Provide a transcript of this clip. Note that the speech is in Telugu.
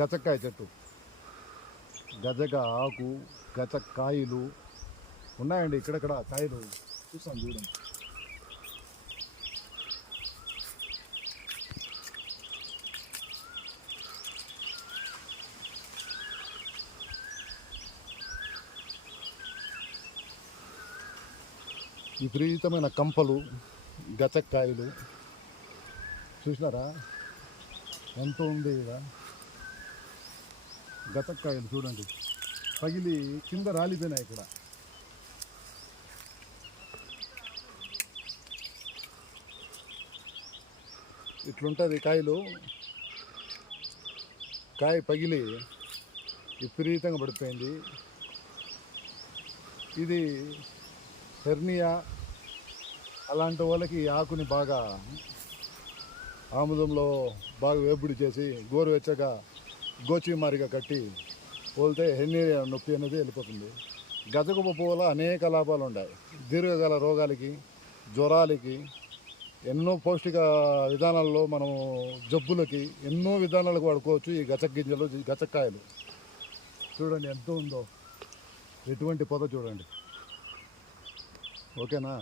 గచ్చకాయ చెట్టు, గజగ ఆకు, గచ్చకాయలు ఉన్నాయండి. ఇక్కడక్కడ కాయలు చూస్తాం చూడండి. విపరీతమైన కంపలు, గచ్చకాయలు చూసినారా ఎంత ఉంది ఇక. గచ్చకాయలు చూడండి పగిలి కింద రాలిపోయినాయి. ఇక్కడ ఇట్లుంటుంది కాయలు. కాయ పగిలి విపరీతంగా పడిపోయింది. ఇది హెర్నియా అలాంటి వాళ్ళకి ఈ ఆకుని బాగా ఆముదంలో బాగా వేపుడు చేసి గోరువెచ్చగా గోచిమారిగా కట్టి పోలితే హెర్నియా నొప్పి అనేది వెళ్ళిపోతుంది. గజగొప్ప వల్ల అనేక లాభాలు ఉన్నాయి. దీర్ఘకాల రోగాలకి, జ్వరాలకి, ఎన్నో పౌష్టిక విధానాల్లో మనము జబ్బులకి ఎన్నో విధానాలకు వాడుకోవచ్చు. ఈ గచ్చ గింజలు, గచ్చకాయలు చూడండి ఎంత ఉందో. ఎటువంటి పొద చూడండి. ఓకేనా?